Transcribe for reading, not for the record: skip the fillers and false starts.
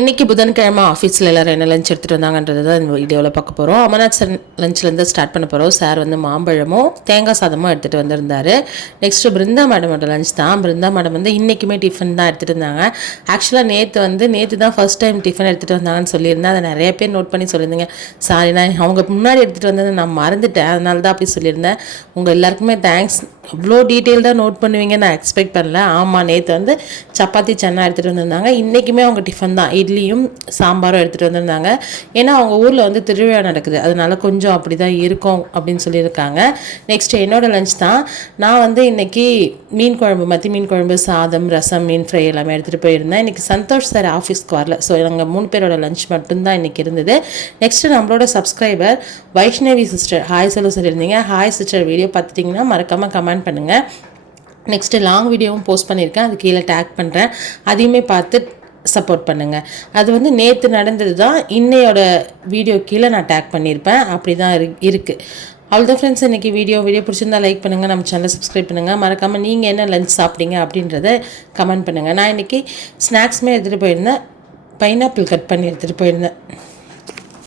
இன்றைக்கி புதன்கிழமை ஆஃபீஸில் எல்லோரும் என்ன லஞ்ச் எடுத்துகிட்டு வந்தாங்கன்றது தான் இந்த வீடியோவில் பார்க்க போகிறோம். அமர்நாத் சார் லஞ்ச்லேருந்து ஸ்டார்ட் பண்ண போகிறோம். சார் வந்து மாம்பழமும் தேங்காய் சாதமும் எடுத்துகிட்டு வந்திருந்தார். நெக்ஸ்ட்டு பிருந்தா மேடமோட லஞ்ச் தான். பிருந்தா மேடம் வந்து இன்றைக்குமே டிஃபன் தான் எடுத்துகிட்டு இருந்தாங்க. ஆக்சுவலாக நேற்று தான் ஃபர்ஸ்ட் டைம் டிஃபன் எடுத்துகிட்டு வந்தாங்கன்னு சொல்லியிருந்தேன். அதை நிறைய பேர் நோட் பண்ணி சொல்லியிருந்தீங்க. சாரி, நான் அவங்க முன்னாடி எடுத்துகிட்டு வந்ததை நான் மறந்துட்டேன், அதனால தான் அப்படி சொல்லியிருந்தேன். உங்கள் எல்லாருக்குமே தேங்க்ஸ். அவ்வளோ டீட்டெயில்டாக நோட் பண்ணுவீங்க நான் எக்ஸ்பெக்ட் பண்ணல. ஆமாம், நேற்று வந்து சப்பாத்தி சன்னா எடுத்துகிட்டு வந்திருந்தாங்க. இன்றைக்குமே அவங்க டிஃபன் தான், இட்லியும் சாம்பாரும் எடுத்துகிட்டு வந்திருந்தாங்க. ஏன்னா அவங்க ஊரில் வந்து திருவிழா நடக்குது, அதனால கொஞ்சம் அப்படி தான் இருக்கும் அப்படின்னு சொல்லியிருக்காங்க. நெக்ஸ்ட் என்னோட லஞ்ச் தான். நான் வந்து இன்றைக்கி மீன் குழம்பு, மத்தி மீன் குழம்பு, சாதம், ரசம், மீன் ஃப்ரை எல்லாமே எடுத்துகிட்டு போயிருந்தேன். இன்றைக்கி சந்தோஷ் சார் ஆஃபீஸ்க்கு வரல, ஸோ நாங்கள் 3 பேரோட லஞ்ச் மட்டும்தான் இன்றைக்கி இருந்தது. நெக்ஸ்ட்டு நம்மளோட சப்ஸ்கிரைபர் வைஷ்ணவி சிஸ்டர் ஹாய் சொல்ல சொல்லியிருந்தீங்க. ஹாய் சிஸ்டர், வீடியோ பார்த்துட்டிங்கன்னா மறக்காமல் கமெண்ட் பண்ணுங்கள். நெக்ஸ்ட்டு லாங் வீடியோவும் போஸ்ட் பண்ணியிருக்கேன், அது கீழே டேக் பண்ணுறேன், அதையுமே பார்த்து சப்போர்ட் பண்ணுங்கள். அது வந்து நேற்று நடந்தது தான், இன்னையோட வீடியோ கீழே நான் டேக் பண்ணியிருப்பேன். அப்படி தான் இருக்குது. அவ்வளோதான் ஃப்ரெண்ட்ஸ், இன்றைக்கி வீடியோ பிடிச்சிருந்தா லைக் பண்ணுங்கள், நம்ம சேனலை சப்ஸ்கிரைப் பண்ணுங்கள். மறக்காமல் நீங்கள் என்ன லஞ்ச் சாப்பிட்டீங்க அப்படின்றத கமெண்ட் பண்ணுங்கள். நான் இன்றைக்கி ஸ்நாக்ஸுமே எடுத்துகிட்டு போயிருந்தேன். பைனாப்பிள் கட் பண்ணி எடுத்துகிட்டு போயிருந்தேன்.